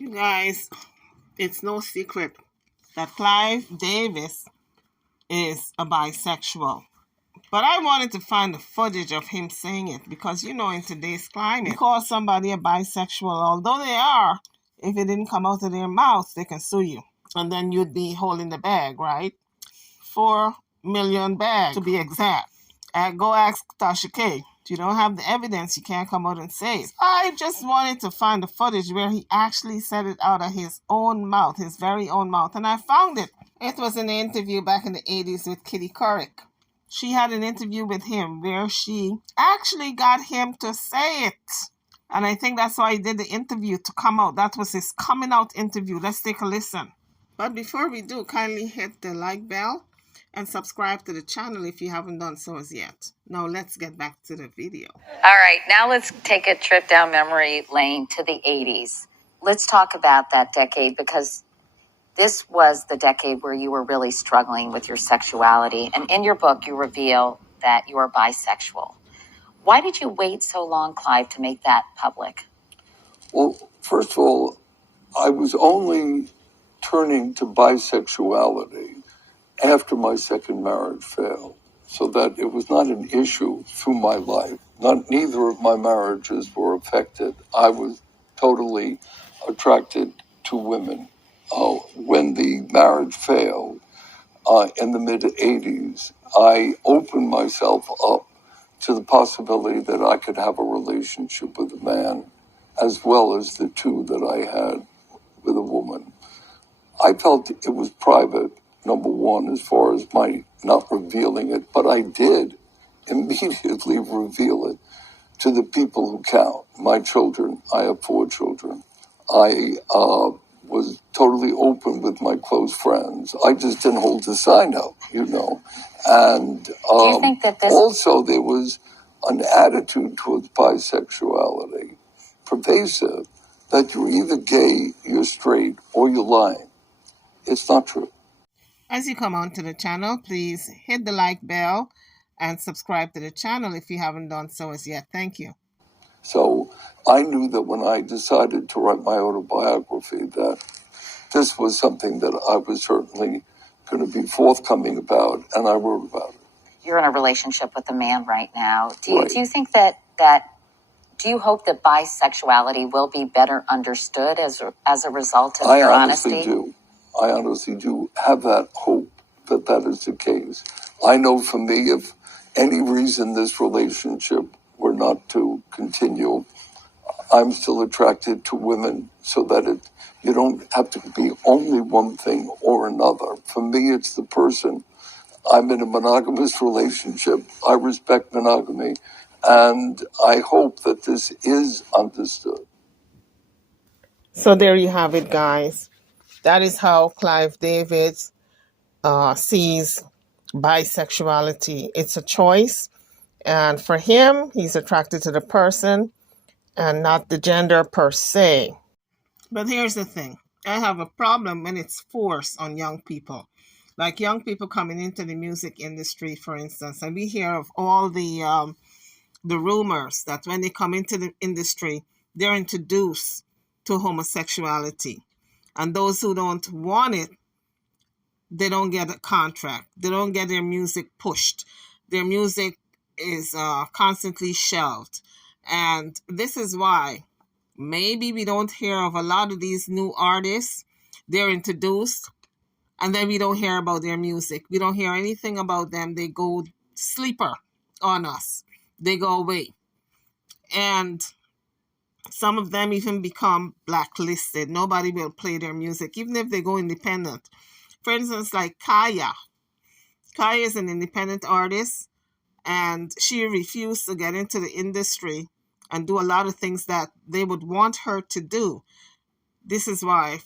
You guys, it's no secret that Clive Davis is a bisexual. But I wanted to find the footage of him saying it because, in today's climate, you call somebody a bisexual, although they are, if it didn't come out of their mouth, they can sue you. And then you'd be holding the bag, right? 4 million bags to be exact. Go ask Tasha K. If you don't have the evidence, you can't come out and say it. I just wanted to find the footage where he actually said it out of his own mouth, his very own mouth, and I found it. It was in an interview back in the 80s with Kitty Couric. She had an interview with him where she actually got him to say it. And I think that's why he did the interview, to come out. That was his coming out interview. Let's take a listen. But before we do, kindly hit the like bell and subscribe to the channel if you haven't done so as yet. Now let's get back to the video. All right, now let's take a trip down memory lane to the 80s. Let's talk about that decade, because this was the decade where you were really struggling with your sexuality. And in your book, you reveal that you are bisexual. Why did you wait so long, Clive, to make that public? Well, first of all, I was only turning to bisexuality after my second marriage failed, so that it was not an issue through my life. Neither of my marriages were affected. I was totally attracted to women. When the marriage failed in the mid-'80s, I opened myself up to the possibility that I could have a relationship with a man, as well as the two that I had with a woman. I felt it was private, number one, as far as my not revealing it, but I did immediately reveal it to the people who count, my children. I have 4 children. I was totally open with my close friends. I just didn't hold the sign up, And Do you think that this... also there was an attitude towards bisexuality, pervasive, that you're either gay, you're straight, or you're lying. It's not true. As you come onto the channel, please hit the like bell and subscribe to the channel if you haven't done so as yet. Thank you. So I knew that when I decided to write my autobiography, that this was something that I was certainly going to be forthcoming about, and I wrote about it. You're in a relationship with a man right now. Do Right. you think do you hope that bisexuality will be better understood as a result of your honesty? I honestly do have that hope that is the case. I know for me, if any reason this relationship were not to continue, I'm still attracted to women, so that you don't have to be only one thing or another. For me, it's the person. I'm in a monogamous relationship. I respect monogamy, and I hope that this is understood. So there you have it, guys. That is how Clive Davis sees bisexuality. It's a choice. And for him, he's attracted to the person and not the gender per se. But here's the thing. I have a problem when it's forced on young people. Like young people coming into the music industry, for instance, and we hear of all the rumors that when they come into the industry, they're introduced to homosexuality. And those who don't want it, they don't get a contract. They don't get their music pushed. Their music is constantly shelved. And this is why maybe we don't hear of a lot of these new artists. They're introduced, and then we don't hear about their music. We don't hear anything about them. They go sleeper on us. They go away. And some of them even become blacklisted. Nobody will play their music, even if they go independent. For instance, like Kaya. Kaya is an independent artist, and she refused to get into the industry and do a lot of things that they would want her to do. This is why,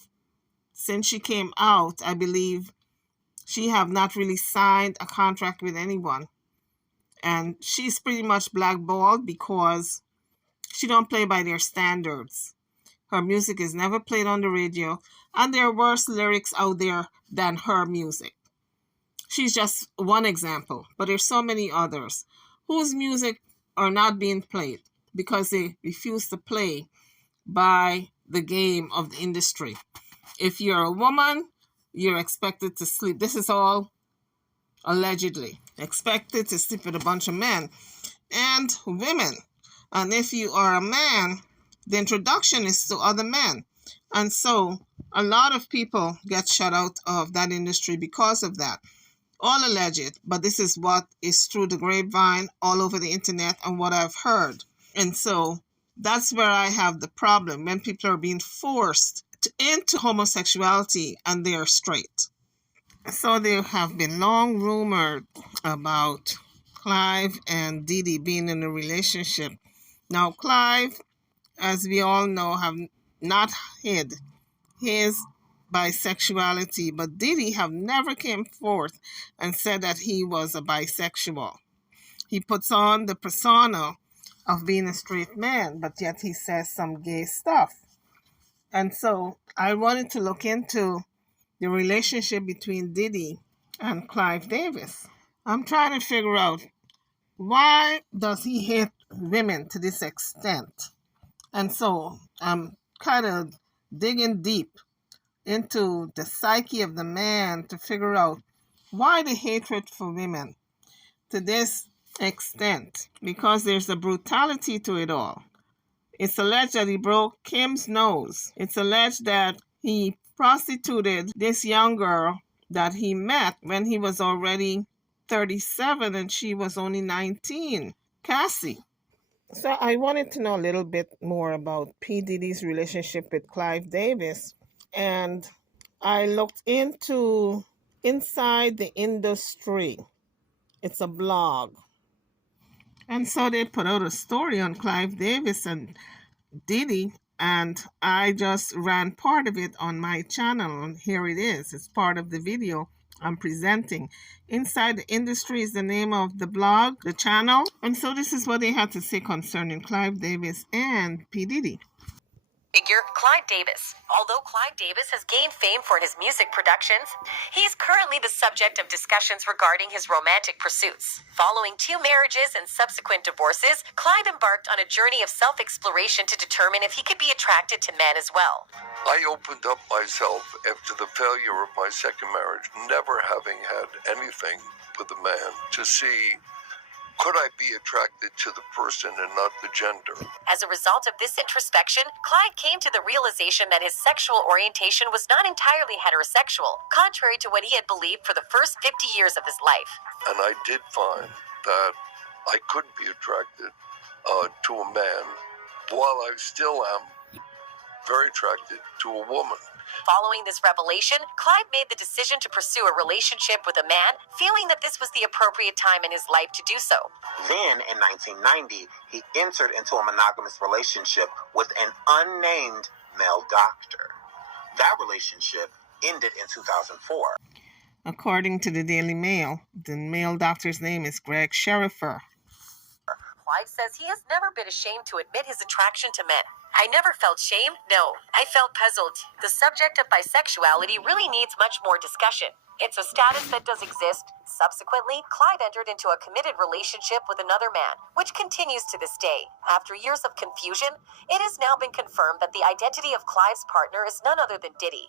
since she came out, I believe she have not really signed a contract with anyone. And she's pretty much blackballed because she don't play by their standards. Her music is never played on the radio, and there are worse lyrics out there than her music. She's just one example, but there's so many others whose music are not being played because they refuse to play by the game of the industry. If you're a woman, you're expected to sleep. This is all allegedly expected to sleep with a bunch of men and women. And if you are a man, the introduction is to other men. And so a lot of people get shut out of that industry because of that. All alleged, but this is what is through the grapevine all over the internet and what I've heard. And so that's where I have the problem, when people are being forced into homosexuality and they are straight. So there have been long rumored about Clive and Diddy being in a relationship. Now, Clive, as we all know, have not hid his bisexuality, but Diddy have never came forth and said that he was a bisexual. He puts on the persona of being a straight man, but yet he says some gay stuff. And so I wanted to look into the relationship between Diddy and Clive Davis. I'm trying to figure out, why does he hate women to this extent? And so I'm kind of digging deep into the psyche of the man to figure out why the hatred for women to this extent, because there's a brutality to it all. It's alleged that he broke Kim's nose. It's alleged that he prostituted this young girl that he met when he was already 37 and she was only 19, Cassie. So I wanted to know a little bit more about P. Diddy's relationship with Clive Davis. And I looked into Inside the Industry. It's a blog. And so they put out a story on Clive Davis and Diddy, and I just ran part of it on my channel, and here it is. It's part of the video I'm presenting. Inside the Industry is the name of the blog, the channel. And so this is what they had to say concerning Clive Davis and P. Diddy. Figure Clive Davis. Although Clive Davis has gained fame for his music productions, he's currently the subject of discussions regarding his romantic pursuits. Following 2 marriages and subsequent divorces, Clive embarked on a journey of self-exploration to determine if he could be attracted to men as well. I opened up myself after the failure of my second marriage, never having had anything with a man, to see, could I be attracted to the person and not the gender? As a result of this introspection, Clive came to the realization that his sexual orientation was not entirely heterosexual, contrary to what he had believed for the first 50 years of his life. And I did find that I could be attracted to a man, while I still am very attracted to a woman. Following this revelation, Clive made the decision to pursue a relationship with a man, feeling that this was the appropriate time in his life to do so. Then, in 1990, he entered into a monogamous relationship with an unnamed male doctor. That relationship ended in 2004. According to the Daily Mail, the male doctor's name is Greg Sheriffer. Clive says he has never been ashamed to admit his attraction to men. I never felt shame. No, I felt puzzled. The subject of bisexuality really needs much more discussion. It's a status that does exist. Subsequently, Clive entered into a committed relationship with another man, which continues to this day. After years of confusion, it has now been confirmed that the identity of Clive's partner is none other than Diddy.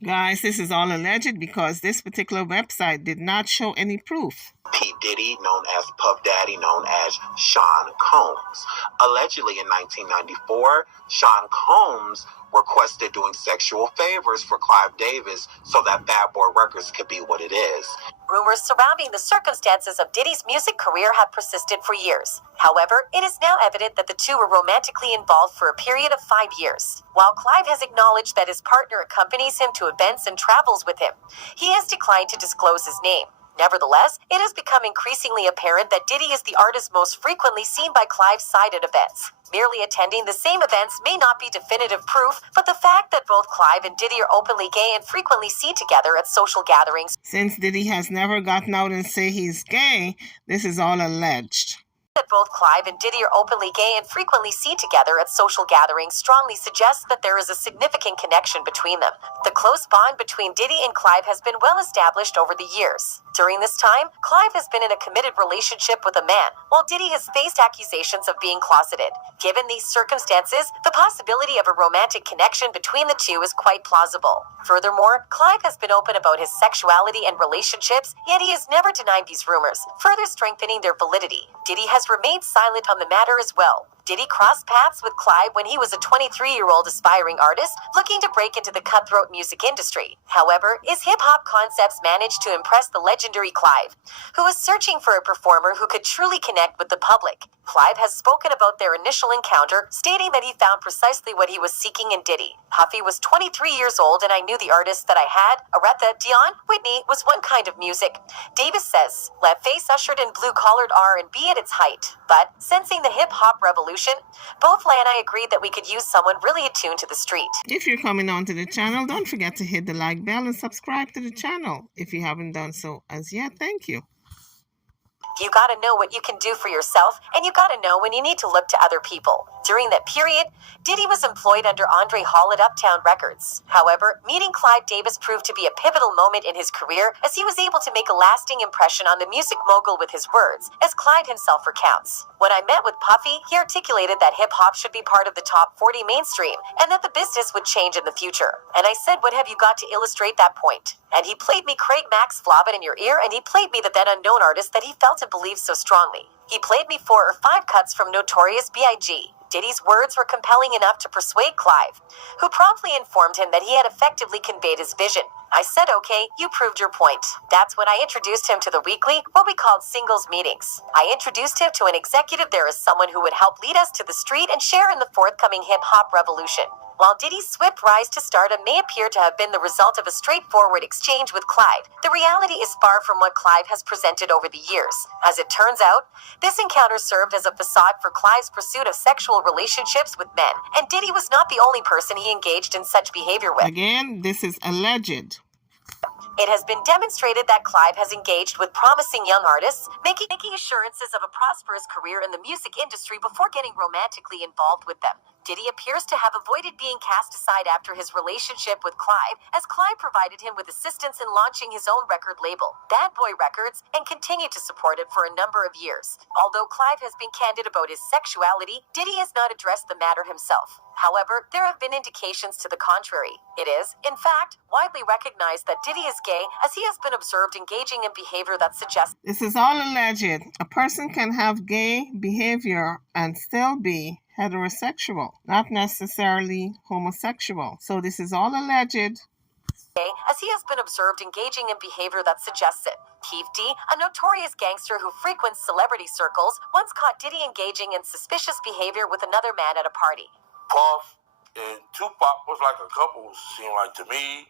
Guys, this is all alleged because this particular website did not show any proof. P. Diddy, known as Puff Daddy, known as Sean Combs. Allegedly in 1994, Sean Combs requested doing sexual favors for Clive Davis so that Bad Boy Records could be what it is. Rumors surrounding the circumstances of Diddy's music career have persisted for years. However, it is now evident that the two were romantically involved for a period of 5 years. While Clive has acknowledged that his partner accompanies him to events and travels with him, he has declined to disclose his name. Nevertheless, it has become increasingly apparent that Diddy is the artist most frequently seen by Clive's side at events. Merely attending the same events may not be definitive proof, but the fact that both Clive and Diddy are openly gay and frequently seen together at social gatherings. Since Diddy has never gotten out and say he's gay, this is all alleged. That both Clive and Diddy are openly gay and frequently seen together at social gatherings strongly suggests that there is a significant connection between them. The close bond between Diddy and Clive has been well established over the years. During this time, Clive has been in a committed relationship with a man, while Diddy has faced accusations of being closeted. Given these circumstances, the possibility of a romantic connection between the two is quite plausible. Furthermore, Clive has been open about his sexuality and relationships, yet he has never denied these rumors, further strengthening their validity. Diddy has remained silent on the matter as well. Diddy crossed paths with Clive when he was a 23-year-old aspiring artist looking to break into the cutthroat music industry. However, his hip-hop concepts managed to impress the legendary Clive, who was searching for a performer who could truly connect with the public. Clive has spoken about their initial encounter, stating that he found precisely what he was seeking in Diddy. Puffy was 23 years old and I knew the artists that I had, Aretha, Dion, Whitney, was one kind of music. Davis says, Leatface ushered in blue-collared R&B at its height, but sensing the hip-hop revolution, both Leigh and I agreed that we could use someone really attuned to the street. If you're coming onto the channel, don't forget to hit the like bell and subscribe to the channel if you haven't done so as yet. Thank you. You gotta know what you can do for yourself, and you gotta know when you need to look to other people. During that period, Diddy was employed under Andre Hall at Uptown Records. However, meeting Clive Davis proved to be a pivotal moment in his career, as he was able to make a lasting impression on the music mogul with his words, as Clive himself recounts. When I met with Puffy, he articulated that hip-hop should be part of the top 40 mainstream, and that the business would change in the future. And I said, what have you got to illustrate that point? And he played me Craig Mack's Flop It in Your Ear, and he played me the then unknown artist that he felt and believed so strongly. He played me 4 or 5 cuts from Notorious B.I.G. Diddy's words were compelling enough to persuade Clive, who promptly informed him that he had effectively conveyed his vision. I said, okay, you proved your point. That's when I introduced him to the weekly, what we called singles meetings. I introduced him to an executive there as someone who would help lead us to the street and share in the forthcoming hip-hop revolution. While Diddy's swift rise to stardom may appear to have been the result of a straightforward exchange with Clive, the reality is far from what Clive has presented over the years. As it turns out, this encounter served as a facade for Clive's pursuit of sexual relationships with men, and Diddy was not the only person he engaged in such behavior with. Again, this is alleged. It has been demonstrated that Clive has engaged with promising young artists, making assurances of a prosperous career in the music industry before getting romantically involved with them. Diddy appears to have avoided being cast aside after his relationship with Clive, as Clive provided him with assistance in launching his own record label, Bad Boy Records, and continued to support it for a number of years. Although Clive has been candid about his sexuality, Diddy has not addressed the matter himself. However, there have been indications to the contrary. It is, in fact, widely recognized that Diddy is gay, as he has been observed engaging in behavior that suggests... This is all alleged. A person can have gay behavior and still be heterosexual, not necessarily homosexual. So this is all alleged. As he has been observed engaging in behavior that suggests it. Keith D, a notorious gangster who frequents celebrity circles, once caught Diddy engaging in suspicious behavior with another man at a party. Puff and Tupac was like a couple, seemed like to me.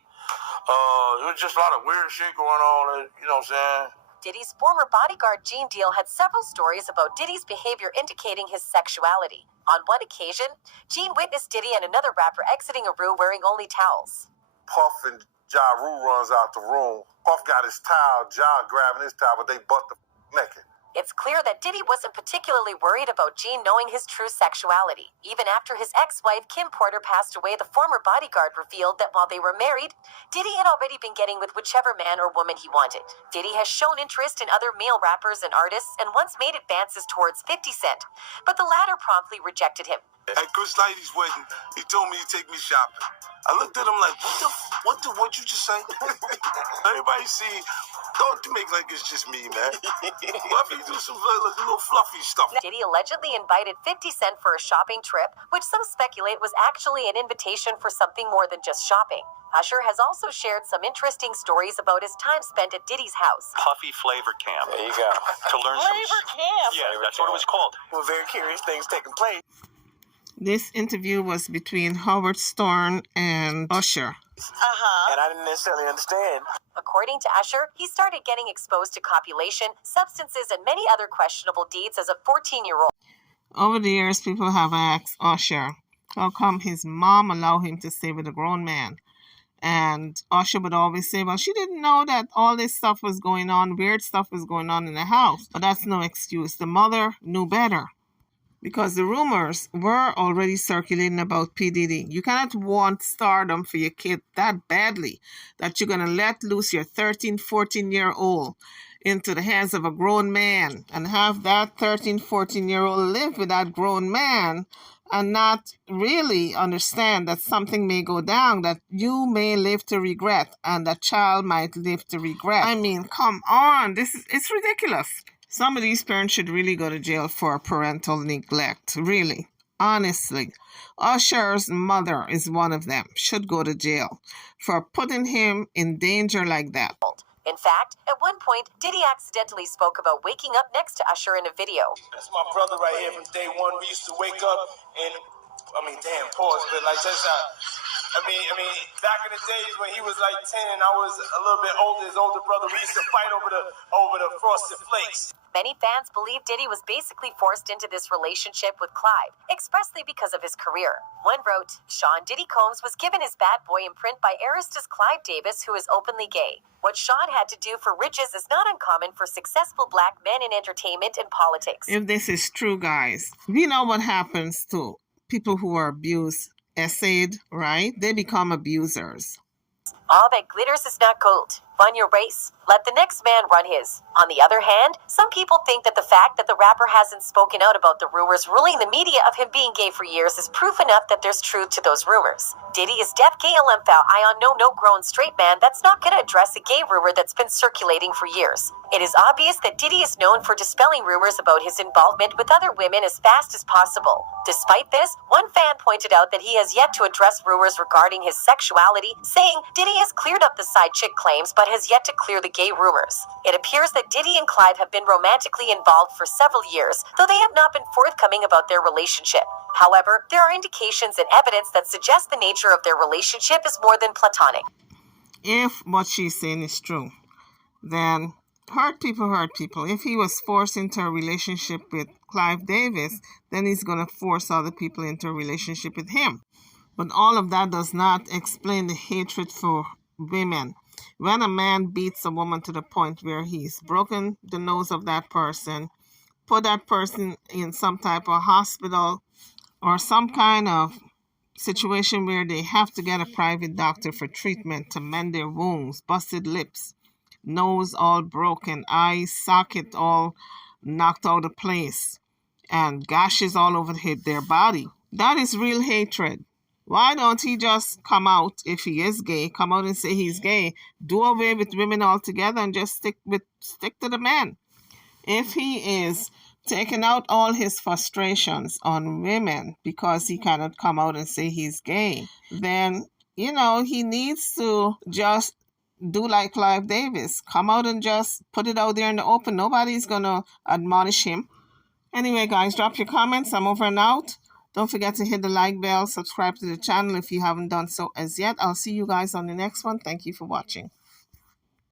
There was just a lot of weird shit going on, you know what I'm saying? Diddy's former bodyguard Gene Deal had several stories about Diddy's behavior indicating his sexuality. On one occasion, Gene witnessed Diddy and another rapper exiting a room wearing only towels. Puff and Ja Rule runs out the room. Puff got his towel, Ja grabbing his towel, but they butt the naked. It's clear that Diddy wasn't particularly worried about Gene knowing his true sexuality. Even after his ex-wife Kim Porter passed away, the former bodyguard revealed that while they were married, Diddy had already been getting with whichever man or woman he wanted. Diddy has shown interest in other male rappers and artists and once made advances towards 50 Cent, but the latter promptly rejected him. At Chris Lighty's wedding, he told me to take me shopping. I looked at him like, what you just say? Everybody see, don't make like it's just me, man. Fluffy do some little fluffy stuff. Diddy allegedly invited 50 Cent for a shopping trip, which some speculate was actually an invitation for something more than just shopping. Usher has also shared some interesting stories about his time spent at Diddy's house. Puffy Flavor Camp. There you go. To learn Flavor Camp. Yeah, that's what it was called. Well, very curious things taking place. This interview was between Howard Stern and Usher. And I didn't necessarily understand. According to Usher, he started getting exposed to copulation, substances, and many other questionable deeds as a 14-year-old. Over the years, people have asked Usher, how come his mom allowed him to stay with a grown man? And Usher would always say, well, she didn't know that all this stuff was going on, weird stuff was going on in the house. But that's no excuse. The mother knew better, because the rumors were already circulating about P. Diddy. You cannot want stardom for your kid that badly that you're going to let loose your 13, 14-year-old into the hands of a grown man and have that 13, 14-year-old live with that grown man and not really understand that something may go down that you may live to regret and that child might live to regret. I mean, come on. It's ridiculous. Some of these parents should really go to jail for parental neglect, really. Honestly. Usher's mother is one of them, should go to jail for putting him in danger like that. In fact, at one point, Diddy accidentally spoke about waking up next to Usher in a video. That's my brother right here from day one. We used to wake up and, pause, but like that's back in the days when he was like 10 and I was a little bit older, his older brother, we used to fight over the Frosted Flakes. Many fans believe Diddy was basically forced into this relationship with Clive, expressly because of his career. One wrote, Sean Diddy Combs was given his bad boy imprint by heiress Clive Davis, who is openly gay. What Sean had to do for riches is not uncommon for successful black men in entertainment and politics. If this is true, guys, we know what happens to people who are abused, essayed, right? They become abusers. All that glitters is not gold. Run your race. Let the next man run his. On the other hand, some people think that the fact that the rapper hasn't spoken out about the rumors ruling the media of him being gay for years is proof enough that there's truth to those rumors. Diddy is deaf, gay, LMFAO, no grown straight man that's not going to address a gay rumor that's been circulating for years. It is obvious that Diddy is known for dispelling rumors about his involvement with other women as fast as possible. Despite this, one fan pointed out that he has yet to address rumors regarding his sexuality, saying Diddy has cleared up the side chick claims but has yet to clear the gay rumors. It appears that Diddy and Clive have been romantically involved for several years, though they have not been forthcoming about their relationship. However, there are indications and evidence that suggest the nature of their relationship is more than platonic. If what she's saying is true, then hurt people hurt people. If he was forced into a relationship with Clive Davis, then he's going to force other people into a relationship with him. But all of that does not explain the hatred for women. When a man beats a woman to the point where he's broken the nose of that person, put that person in some type of hospital or some kind of situation where they have to get a private doctor for treatment to mend their wounds, busted lips, nose all broken, eye socket all knocked out of place, and gashes all over their body. That is real hatred. Why don't he just come out, if he is gay, come out and say he's gay, do away with women altogether and just stick to the men? If he is taking out all his frustrations on women because he cannot come out and say he's gay, then, he needs to just do like Clive Davis. Come out and just put it out there in the open. Nobody's going to admonish him. Anyway, guys, drop your comments. I'm over and out. Don't forget to hit the like bell, subscribe to the channel if you haven't done so as yet. I'll see you guys on the next one. Thank you for watching.